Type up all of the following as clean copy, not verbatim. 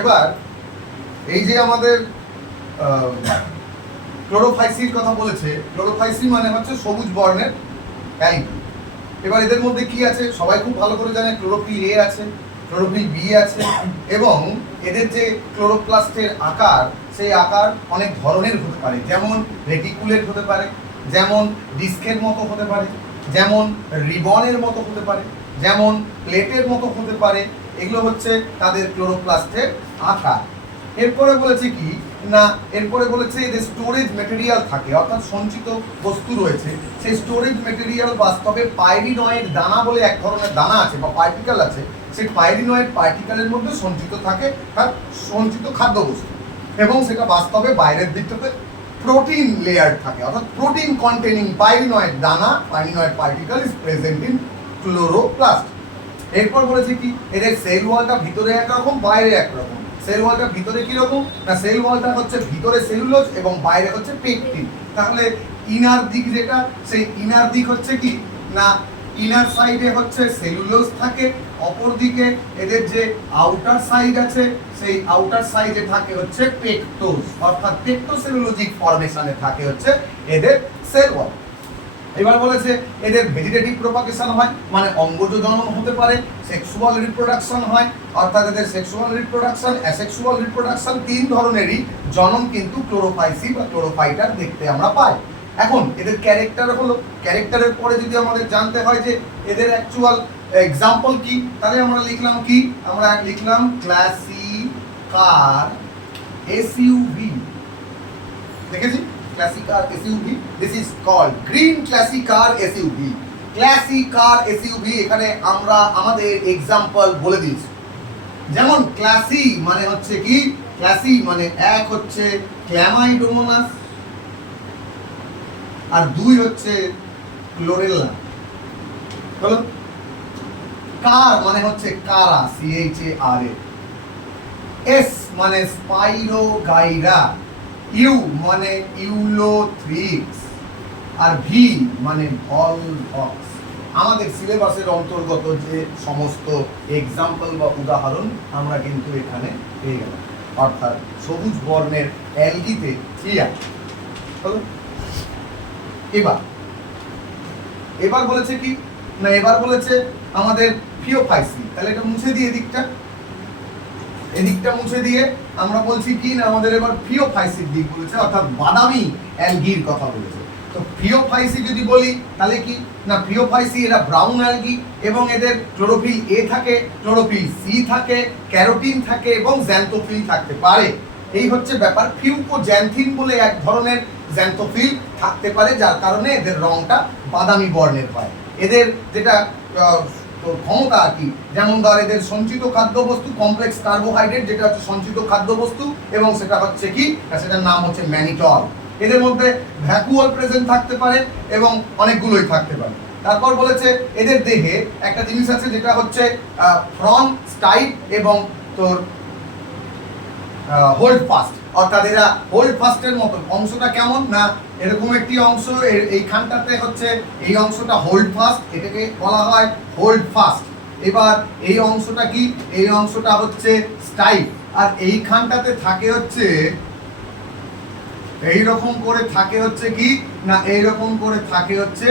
এবার এই যে আমাদের ক্লোরোফাইসির কথা বলেছে, ক্লোরোফাইসি মানে হচ্ছে সবুজ বর্ণের অ্যালগি। এবার এদের মধ্যে কি আছে সবাই খুব ভালো করে জানে, ক্লোরোফিল এ আছে, ক্লোরোফিল বি আছে, এবং এদের যে ক্লোরোপ্লাস্টের আকার সেই আকার অনেক ধরনের হতে পারে, যেমন রেটিকুলেট হতে পারে, যেমন ডিস্কের মতো হতে পারে, যেমন রিবনের মতো হতে পারে, যেমন প্লেটের মতো হতে পারে। এগুলো হচ্ছে তাদের ক্লোরোপ্লাস্টের আকার। এরপরে বলেছে কি না, এরপরে বলেছে এদের স্টোরেজ মেটেরিয়াল থাকে, অর্থাৎ সঞ্চিত বস্তু রয়েছে। সেই স্টোরেজ মেটেরিয়াল বাস্তবে পাইরিনয়েড দানা বলে এক ধরনের দানা আছে বা পার্টিকেল আছে, সেই পাইরিনয়েড পার্টিকেলের মধ্যে সঞ্চিত থাকে তার সঞ্চিত খাদ্যবস্তু, এবং সেটা বাস্তবে বাইরের দিকটাতে প্রোটিন লেয়ার থাকে, অর্থাৎ প্রোটিন কন্টেনিং পাইরিনয়েড দানা, pyrenoid particle is present in chloroplast. এরপর বলেছে কি এদের সেল ওয়ালটা ভিতরে একরকম বাইরে একরকম। সেল ওয়ালটা ভিতরে কি রকম না, সেল ওয়ালটা হচ্ছে ভিতরে সেলুলোজ এবং বাইরে হচ্ছে পেকটিন। তাহলে ইনার দিক যেটা, সেই ইনার দিক হচ্ছে কি না, ইনার সাইডে হচ্ছে সেলুলোজ থাকে, অপর দিকে এদের যে আউটার সাইড আছে সেই আউটার সাইডে থাকে হচ্ছে পেকটোজ, অর্থাৎ পেকটোসেলুলোজিক ফরমেশনে থাকে হচ্ছে এদের সেল ওয়াল। এবার বলেছে এদের ভেজিটেটিভ প্রোপাগেশন হয়, মানে অঙ্গজ জনন হতে পারে, সেক্সুয়াল রিপ্রোডাকশন হয়, অর্থাৎ এদের সেক্সুয়াল রিপ্রোডাকশন, অ্যাসেক্সুয়াল রিপ্রোডাকশন, তিন ধরনেরই জনন কিন্তু ক্লোরোফাইসি বা ক্লোরোফাইটার দেখতে আমরা পাই। এখন এদের ক্যারেক্টার হলো, ক্যারেক্টারের পরে যদি আমাদের জানতে হয় যে এদের অ্যাকচুয়াল এক্সাম্পল কি, তাহলে আমরা লিখলাম কি, আমরা লিখলাম ক্লাসিকার এসইউভি। দেখেছি classic car SUV, this is called green classic car SUV. classic car SUV এখানে আমরা আমাদের एग्जांपल বলে দিয়েছি। যেমন ক্লাসি মানে হচ্ছে কি, ক্লাসি মানে এক হচ্ছে ক্ল্যামাইডোমোনাস আর দুই হচ্ছে ক্লোরেল্লা। হলো কার মানে হচ্ছে কারা, CHARA। এস মানে স্পাইরোগাইরা, ইউ মানে ইউলোথ্রিক্স, আর ভি মানে ভলভক্স। আমাদের সিলেবাসের অন্তর্গত যে সমস্ত এক্সাম্পল বা উদাহরণ আমরা কিন্তু এখানে পেয়ে গেলাম, অর্থাৎ সবুজ বর্ণের অ্যালগিতে ক্লিয়ার হলো। এবার বলেছে কি না, এবার বলেছে আমাদের ফিওফাইসি। তাহলে এটা মুছে দিয়ে এদিকটা মুছে দিয়ে আমরা বলছি কি না, আমাদের এবার ফিওফাইসির দিক বলেছে, অর্থাৎ বাদামি অ্যালগির কথা বলেছে। তো ফিওফাইসি যদি বলি তাহলে কি না, ফিওফাইসি এরা ব্রাউন অ্যালগি, এবং এদের ক্লোরোফিল এ থাকে, ক্লোরোফিল সি থাকে, ক্যারোটিন থাকে এবং জ্যান্থোফিল থাকতে পারে। এই হচ্ছে ব্যাপার। ফিউকোজ্যান্থিন বলে এক ধরনের জ্যান্থোফিল থাকতে পারে, যার কারণে এদের রংটা বাদামি বর্ণের হয়। এদের যেটা ক্ষমতা আর কি, যেমন ধর এদের সঞ্চিত খাদ্যবস্তু কমপ্লেক্স কার্বোহাইড্রেট, যেটা হচ্ছে সঞ্চিত খাদ্যবস্তু, এবং সেটা হচ্ছে কি, সেটার নাম হচ্ছে ম্যানিটল। এদের মধ্যে ভ্যাকুয়াল প্রেজেন্ট থাকতে পারে এবং অনেকগুলোই থাকতে পারে। তারপর বলেছে এদের দেহে একটা জিনিস আছে যেটা হচ্ছে ফ্রন, স্টাইপ এবং তোর হোল্ড ফাস্ট, অর্থাৎ এরা হোল্ড ফাস্টের মতো। অংশটা কেমন না, এরকম একটি অংশ, এইখানটাতে হচ্ছে এই অংশটা হোল্ড ফাস্ট, এটাকে বলা হয় হোল্ড ফাস্ট। এবার এই অংশটা কি, এই অংশটা হচ্ছে স্টাইপ, আর এইখানটাতে থাকে হচ্ছে এইরকম করে থাকে হচ্ছে কি না, এইরকম করে থাকে হচ্ছে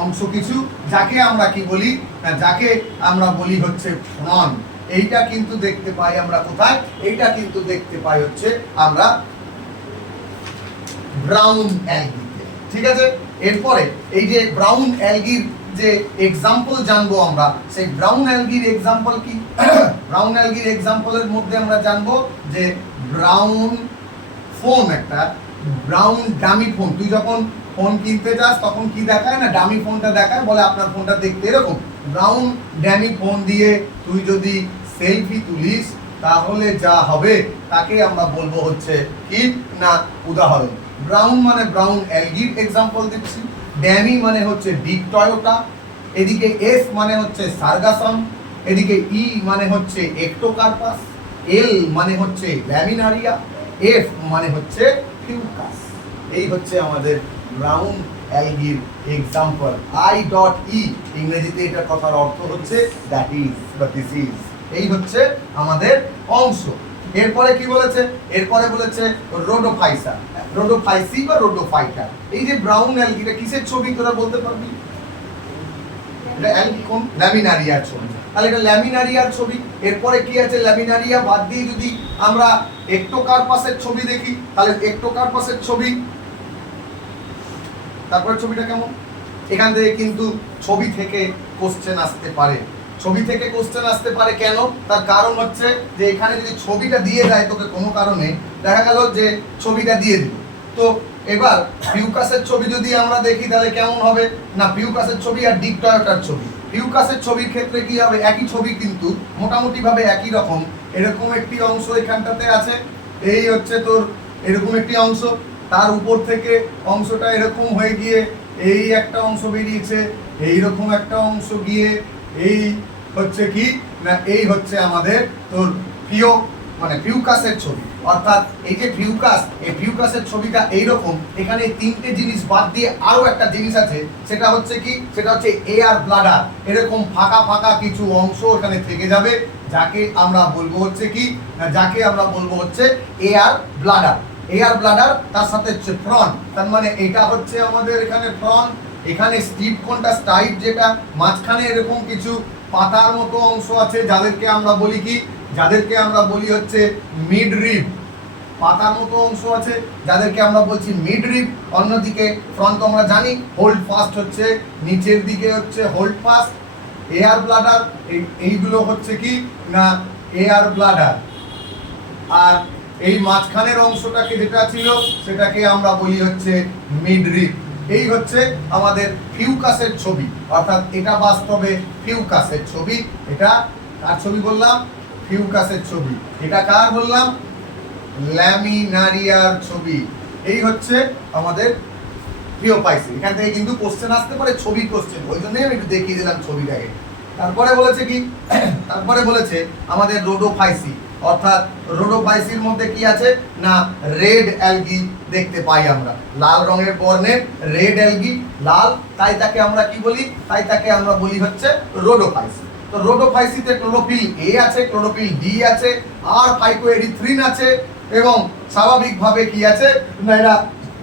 অংশ কিছু, যাকে আমরা কি বলি না, যাকে আমরা বলি হচ্ছে ফ্রন। এইটা কিন্তু দেখতে পাই আমরা কোথায়, এইটা কিন্তু দেখতে পাই হচ্ছে আমরা ব্রাউন অ্যালগিতে। ঠিক আছে, এরপরে এই যে ব্রাউন অ্যালগির যে এক্সাম্পল জানবো আমরা, সেই ব্রাউন অ্যালগির এক্সাম্পল কি, ব্রাউন অ্যালগির এক্সাম্পলের মধ্যে আমরা জানবো যে ব্রাউন ফোন, একটা ব্রাউন ডামি ফোন। তুই যখন ফোন কিনতে যাস তখন কি দেখায় না, ডামি ফোনটা দেখায়, বলে আপনার ফোনটা দেখতে এরকম। ব্রাউন ডামি ফোন দিয়ে তুই যদি সেলফি তুলিস তাহলে যা হবে তাকে আমরা বলবো হচ্ছে কি না উদাহরণ। ব্রাউন মানে ব্রাউন অ্যালগির এক্সাম্পল দিচ্ছি, ড্যামি মানে হচ্ছে ডিকটয়োটা, এদিকে এস মানে হচ্ছে সার্গাসন, এদিকে ই মানে হচ্ছে একটোকার্পাস, এল মানে হচ্ছে ল্যামিনারিয়া, এফ মানে হচ্ছে ফিউকাস। এই হচ্ছে আমাদের brown অ্যালগির example. I dot E ইংরেজিতে এটার কথার অর্থ হচ্ছে দ্যাট ইজ বা দিস ইজ। এই হচ্ছে আমাদের অংশ। এরপরে কি বলেছে? এরপরে বলেছে রোডোফাইসা, রোডোফাইসি বা রোডোফাইটা। এই যে ব্রাউন অ্যালগিটা কিসের ছবি তোরা বলতে পারবি? এটা অ্যালগি কোন? ল্যামিনারিয়ার ছবি। তাহলে এটা ল্যামিনারিয়ার ছবি। এরপরে কি আছে? ল্যামিনারিয়া বাদ দিয়ে যদি আমরা একটোকার্পাসের ছবি দেখি, তাহলে একটোকার্পাসের ছবি, তারপরে ছবিটা কেমন? এখান থেকে কিন্তু ছবি থেকে কোশ্চেন আসতে পারে। ছবি থেকে কোশ্চেন আসতে পারে কেন? তার কারণ হচ্ছে যে এখানে যদি ছবিটা দিয়ে দেয় তোকে কোনো কারণে, দেখা গেল যে ছবিটা দিয়ে দিল, তো এবার ফিউকাসের ছবি যদি আমরা দেখি তাহলে কেমন হবে না? ফিউকাসের ছবি আর ডিকটয়টার ছবি। ফিউকাসের ছবির ক্ষেত্রে কি হবে? একই ছবি কিন্তু মোটামুটি ভাবে একই রকম। এরকম একটি অংশ এখানটাতে আছে, এই হচ্ছে তোর এরকম একটি অংশ, তার উপর থেকে অংশটা এরকম হয়ে গিয়ে এই একটা অংশ বেরিয়েছে, এইরকম একটা অংশ গিয়ে এই হচ্ছে কি না, এই হচ্ছে আমাদের তোর ফিউকাসের ছবি। অর্থাৎ এই যে ফিউকাস, এই ফিউকাসের ছবিটা এইরকম। এখানে তিনটে জিনিস বাদ দিয়ে আরো একটা জিনিস আছে, সেটা হচ্ছে কি? সেটা হচ্ছে এয়ার ব্লাডার। এরকম ফাঁকা ফাঁকা কিছু অংশ এখানে থেকে যাবে, যাকে আমরা বলবো হচ্ছে কি না, যাকে আমরা বলবো হচ্ছে এয়ার ব্লাডার। এয়ার ব্লাডার, তার সাথে হচ্ছে ফ্রন্ট। তার মানে এটা হচ্ছে আমাদের এখানে ফ্রন্ট, এখানে স্টিপ কোনটা, স্টাইপ যেটা, মাঝখানে এরকম কিছু পাতার মতো অংশ আছে, যাদেরকে আমরা বলি কি? যাদেরকে আমরা বলি হচ্ছে মিড রিব। পাতার মতো অংশ আছে যাদেরকে আমরা বলছি মিড রিব। অন্যদিকে ফ্রন্ট আমরা জানি হোল্ড ফাস্ট হচ্ছে, নিচের দিকে হচ্ছে হোল্ড ফাস্ট। এয়ার ব্লাডার, এইগুলো হচ্ছে কি না এয়ার ব্লাডার। আর এই মাঝখানের অংশটাকে যেটা ছিল সেটাকে আমরা বলি হচ্ছে মিড রিব। এই হচ্ছে আমাদের ফিউকাসের ছবি। অর্থাৎ এটা বাস্তবে ফিউকাসের ছবি। এটা কার ছবি বললাম? ফিউকাসের ছবি। এটা কার বললাম? ল্যামিনারিয়ার ছবি। এই হচ্ছে আমাদের ফিওপাইসি। এখান থেকে কিন্তু কোশ্চেন আসতে পারে, ছবি কোশ্চেন, ওই জন্যই আমি একটু দেখিয়ে দিলাম ছবিটাকে। তারপরে বলেছে কি? তারপরে বলেছে আমাদের রোডোফাইসি। অর্থাৎ রোডোফাইসির মধ্যে কি আছে না রেড অ্যালগি দেখতে পাই আমরা। লাল রঙের বর্ণের রেড অ্যালগি, লাল, তাই তাকে আমরা কি বলি? তাই তাকে আমরা বলি হচ্ছে রোডোফাইসি। তো রোডোফাইসিতে ক্লোরোফিল এ আছে, ক্লোরোফিল ডি আছে, আর ফাইকোএরিথ্রিন আছে, এবং স্বাভাবিকভাবে কি আছে না এরা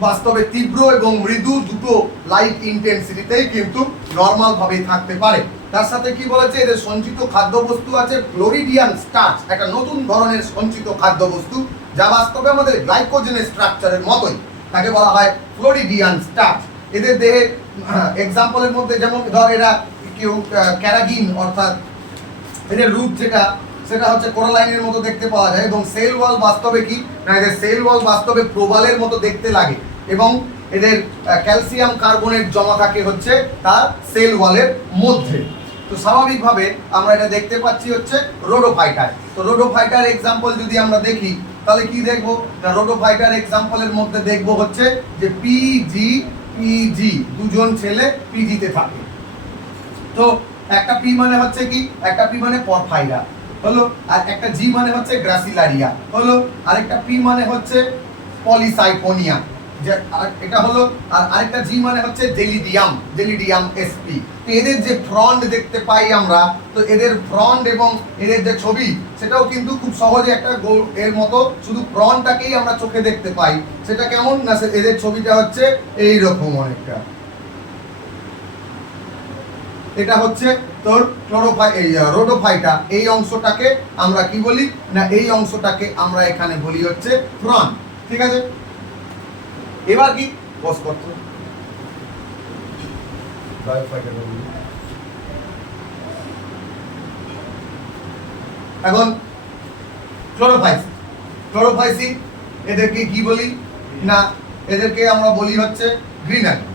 বাস্তবে তীব্র এবং মৃদু দুটো লাইট ইন্টেন্সিটিতেই কিন্তু নরমাল ভাবেই থাকতে পারে। তার সাথে কি বলেছে? এদের সঞ্চিত খাদ্যবস্তু আছে ফ্লোরিডিয়ান স্টার্চ, একটা নতুন ধরনের সঞ্চিত খাদ্যবস্তু, যা বাস্তবে আমাদের গ্লাইকোজেনের স্ট্রাকচারের মতোই, তাকে বলা হয় ফ্লোরিডিয়ান স্টার্চ। এদের দেহে এক্সাম্পলের মধ্যে যেমন ধর এরা কেউ ক্যারাগিন, অর্থাৎ এদের রুট যেটা, সেটা হচ্ছে কোরালাইনের মতো দেখতে পাওয়া যায়, এবং সেল ওয়াল বাস্তবে কি না এদের সেল ওয়াল বাস্তবে প্রবালের মতো দেখতে লাগে, এবং এদের ক্যালসিয়াম কার্বনেট জমা থাকে হচ্ছে তার সেল ওয়ালের মধ্যে। তো স্বাভাবিকভাবে আমরা এটা দেখতে পাচ্ছি হচ্ছে রোডোফাইটার। তো রোডোফাইটার এক্সাম্পল যদি আমরা দেখি তাহলে কি দেখবো না, রোডোফাইটার এক্সাম্পলের মধ্যে দেখবো হচ্ছে যে পিজি, দুজন ছেলে পিজিতে থাকে। তো একটা পি মানে হচ্ছে কি? একটা পি মানে পরফাইরা হলো, আর একটা জি মানে হচ্ছে গ্রাসিলারিয়া হলো, আর একটা পি মানে হচ্ছে পলিসাইফোনিয়া, যে এটা হলো, আর আরেকটা জি মানে হচ্ছে জেলিডিয়াম এসপি। তো এদের যে ফ্রন্ট দেখতে পাই আমরা, তো এদের ফ্রন্ট এবং এদের যে ছবি, সেটাও কিন্তু খুব সহজে একটা এর মতো, শুধু ফ্রন্টটাকেই আমরা চোখে দেখতে পাই। সেটা কেমন না, এদের ছবিটা হচ্ছে এই রকম অনেকটা। এটা হচ্ছে তোর রোডোফাইটা। এই অংশটাকে আমরা কি বলি না, এই অংশটাকে আমরা এখানে বলি হচ্ছে ফ্রন্ট। ঠিক আছে, এবার কি কোষপত্র। এখন ক্লোরোফাইসি এদেরকে কি বলি না, এদেরকে আমরা বলি হচ্ছে গ্রিন অ্যালগি।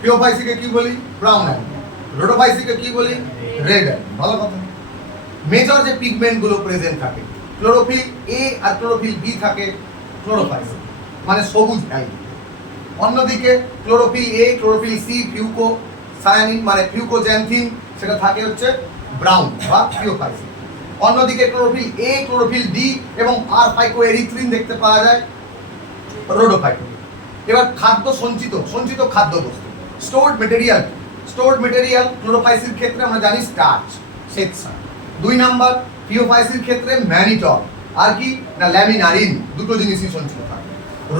ফিওফাইসিকে কি বলি? Brown algae. রোডোফাইসিকে কি বলি? Red algae. ভালো কথা। মেজর যে পিগমেন্ট গুলো প্রেজেন্ট থাকে, ক্লোরোফিল এ আর ক্লোরোফিল বি থাকে ক্লোরোফাইসি, মানে সবুজ অ্যালগি। অন্যদিকে chlorophyll a, chlorophyll c, phycocyanin মানে ফিউকোজ্যান্থিন, সেটা থাকে হচ্ছে ব্রাউন বা ফিওফাইসি। অন্যদিকে ক্লোরোফিল এ, ক্লোরোফিল ডি এবং আর ফাইকোএরিথ্রিন দেখতে পাওয়া যায় রোডোফাইট। এবার খাদ্য সঞ্চিত খাদ্য বস্তু, স্টোরড মেটেরিয়াল ক্লোরোফাইসির ক্ষেত্রে আমরা জানি স্টার্চ, শ্বেতসার। 2 নাম্বার ফিওফাইসির ক্ষেত্রে ম্যানিটল, আর কি না ল্যামিনারিন, দুটো জিনিসই সঞ্চিত থাকে।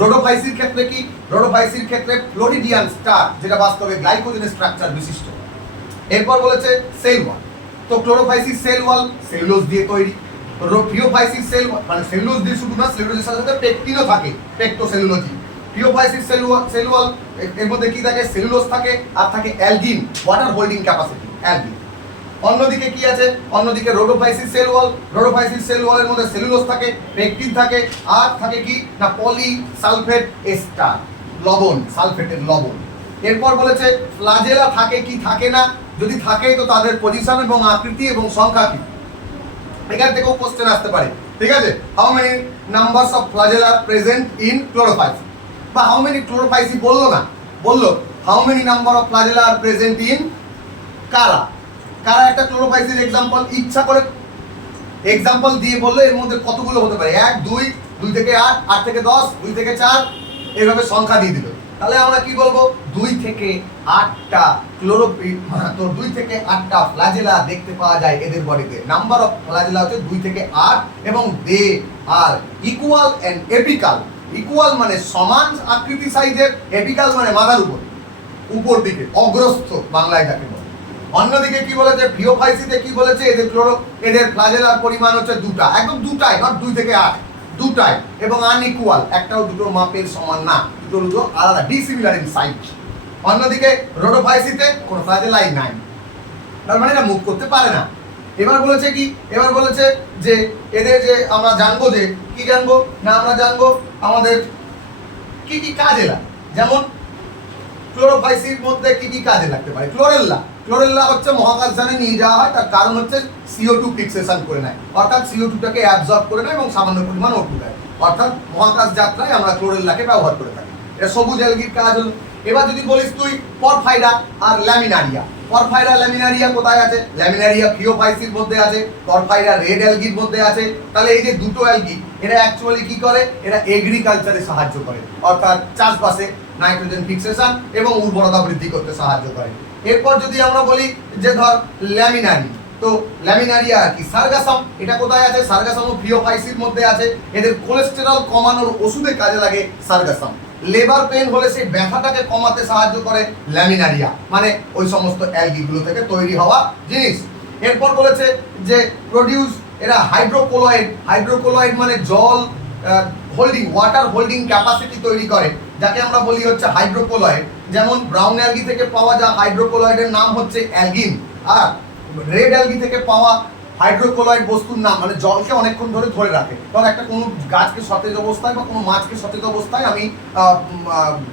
রোডোফাইসির ক্ষেত্রে কি, রোডোফাইসির ক্ষেত্রে ফ্লোরিডিয়ান স্টার্চ, যেটা বাস্তবে গ্লাইকোজেনের স্ট্রাকচার বিশিষ্ট। এরপর বলেছে সেল ওয়াল, তো ক্লোরোফাইসিস সেল ওয়াল সেলুলোজ দিয়ে তৈরি। ফিওফাইসিস সেল মানে সেলুলোজ দিয়ে শুধু না, সেলুলোজের সাথে সাথে পেকটিনও থাকে, পেকটোসেলুলোজি। ফিওফাইসিস সেল ওয়াল এর মধ্যে কি থাকে, সেলুলোজ থাকে আর থাকে অ্যালগিন, ওয়াটার হোল্ডিং ক্যাপাসিটি অ্যালগিন। অন্যদিকে কি আছে, অন্যদিকে রোডোফাইসিস সেল ওয়ালের মধ্যে সেলুলোজ থাকে, পেকটিন থাকে আর থাকে কি না পলিসালফেট এস্টার, লবণ, সালফেটের লবণ। এরপর বলেছে ফ্লাজেলা থাকে কি থাকে না, যদি থাকে তো তাদের পজিশন এবং আকৃতি এবং সংখ্যা কি, এখান থেকেও কোশ্চেন আসতে পারে। ঠিক আছে, how many numbers of flagella present in Chlorophyceae, বা হাউ মেনি ক্লোরোফাইসিস বললো না, বললো how many number of flagella are present in কারা। কারা একটা ক্লোরোফাইসিস এক্সাম্পল, ইচ্ছা করে এক্সাম্পল দিয়ে বললো এর মধ্যে কতগুলো হতে পারে, 1 2 2 থেকে 8 8 থেকে 10 2 থেকে 4 এইভাবে সংখ্যা দিয়ে দিল। তাহলে আমরা কি বলবো, 2 থেকে 8টা তো 2 থেকে 8টা ফ্লাজেলা দেখতে পাওয়া যায় এদের বডিতে। নাম্বার অফ ফ্লাজেলা হচ্ছে 2 থেকে 8 এবং দে আর ইকুয়াল এন্ড এপিকাল। ইকুয়াল মানে সমান আকৃতি সাইজের, এপিকাল মানে মাথার উপর দিকে, অগ্রস্থ বাংলায় যাকে বলে। অন্যদিকে কি বলেছে, ফিওফাইসিতে কি বলেছে, এদের ফ্লাজেলার পরিমাণ হচ্ছে 2টা, একদম 2টাই, নট 2 থেকে 8, 2টাই, এবং আনইকুয়াল, একটাও দুটো মাপের সমান না, দুটো আলাদা, ডিসিমিলার ইন সাইজ। অন্যদিকে রোডোফাইসিতে কোনো ফ্লাজেলাই নাই, তার মানে এটা মুভ করতে পারে না। এবার বলেছে কি, এবার বলেছে যে এদের যে আমরা জানবো, যে কি জানবো না, আমরা জানবো আমাদের কি কি কাজে লাগে। যেমন ক্লোরোফাইসির মধ্যে কি কি কাজে লাগতে পারে, ক্লোরেল্লা হচ্ছে মহাকাশযানে নিয়ে যাওয়া হয়, তার কারণ হচ্ছে CO2 ফিক্সেশন করে নেয়, অর্থাৎ CO2টাকে অ্যাবজর্ব করে নেয় এবং সামান্য পরিমাণ O2 দেয়, অর্থাৎ মহাকাশ যাত্রায় আমরা ক্লোরেল্লাকে ব্যবহার করে থাকি। এটা সবুজ অ্যালগির কাজ হলো। এবার যদি বলিস তুই পরফাইরা আর ল্যামিনারিয়া, পরফাইরা ল্যামিনারিয়া কোথায় আছে, ল্যামিনারিয়া ফিওফাইসির মধ্যে আছে, পরফাইরা রেড অ্যালগির মধ্যে আছে। তাহলে এই যে দুটো অ্যালগি, এরা অ্যাকচুয়ালি কি করে, এরা এগ্রিকালচারে সাহায্য করে, অর্থাৎ চাষবাসে নাইট্রোজেন ফিক্সেশন এবং উর্বরতা বৃদ্ধি করতে সাহায্য করে। এরপর যদি আমরা বলি যে ধর ল্যামিনারি, তো ল্যামিনারিয়া কি সার্গাসাম, এটা কোথায় আছে, সার্গাসাম ও ফিওফাইসির মধ্যে আছে। এদের কোলেস্টেরল কমানোর ওষুধে কাজে লাগে সার্গাসাম। লেবার পেন হলে সেই ব্যথাটাকে কমাতে সাহায্য করে ল্যামিনারিয়া, মানে ওই সমস্ত অ্যালগিগুলো থেকে তৈরি হওয়া জিনিস। এরপর বলেছে যে প্রডিউস, এরা হাইড্রোকোলয়েড মানে জল হোল্ডিং, ওয়াটার হোল্ডিং ক্যাপাসিটি তৈরি করে, যাকে আমরা বলি হচ্ছে হাইড্রোকোলয়েড। যেমন ব্রাউন অ্যালগি থেকে পাওয়া যা হাইড্রোকোলয়েডের নাম হচ্ছে অ্যালগিন, আর রেড অ্যালগি থেকে পাওয়া হাইড্রোকোলয়েড বস্তুর নাম, মানে জলকে অনেকক্ষণ ধরে রাখে। ধর একটা কোনো গাছকে সতেজ অবস্থায় বা কোনো মাছকে সতেজ অবস্থায় আমি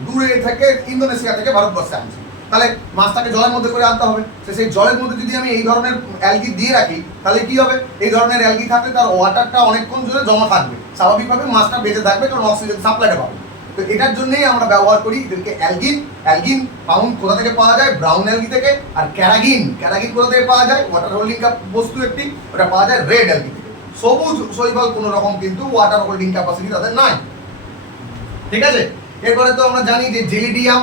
দূরে থেকে ইন্দোনেশিয়া থেকে ভারতবর্ষে আনছি, তাহলে মাছটাকে জলের মধ্যে করে আনতে হবে। সেই জলের মধ্যে যদি আমি এই ধরনের অ্যালগি দিয়ে রাখি, তাহলে কি হবে, এই ধরনের অ্যালগি থাকলে তার ওয়াটারটা অনেকক্ষণ ধরে জমা থাকবে, স্বাভাবিকভাবে মাছটা বেঁচে থাকবে, কারণ অক্সিজেন সাপ্লাইটা পাবে। তো এটার জন্যই আমরা ব্যবহার করি এদেরকে অ্যালগিন পাউন্ড কোথা থেকে পাওয়া যায়, ব্রাউন অ্যালগি থেকে। আর ক্যারাগিন কোথা থেকে পাওয়া যায়, ওয়াটার হোল্ডিং বস্তু একটি, ওটা পাওয়া যায় রেড অ্যালগি থেকে। সবুজ শৈবাল কোনো রকম কিন্তু ওয়াটার হোল্ডিং ক্যাপাসিটি তাদের নাই। ঠিক আছে, এরপরে তো আমরা জানি যে জেলিডিয়াম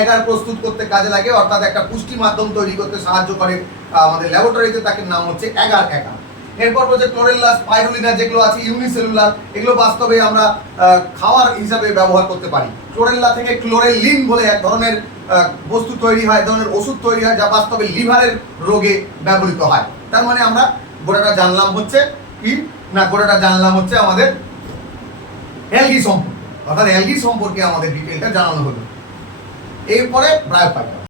এগার প্রস্তুত করতে কাজে লাগে, অর্থাৎ একটা পুষ্টি মাধ্যম তৈরি করতে সাহায্য করে আমাদের ল্যাবরেটরিতে, তাকে নাম হচ্ছে এগার। এরপর বলছে ক্লোরেল্লা, স্পাইরুলিনা যেগুলো আছে ইউনিসেলুলার, এগুলো বাস্তবে আমরা খাওয়ার হিসাবে ব্যবহার করতে পারি। ক্লোরেল্লা থেকে ক্লোরেলিন বলে এক ধরনের বস্তু তৈরি হয়, এক ধরনের ওষুধ তৈরি হয়, যা বাস্তবে লিভারের রোগে ব্যবহৃত হয়। তার মানে আমরা গোটাটা জানলাম হচ্ছে কি না, গোটাটা জানলাম হচ্ছে আমাদের অ্যালগি সম্পর্কে, অর্থাৎ অ্যালগি সম্পর্কে আমাদের ডিটেলটা জানানো হলো। এরপরে ব্রায়োফাইটা।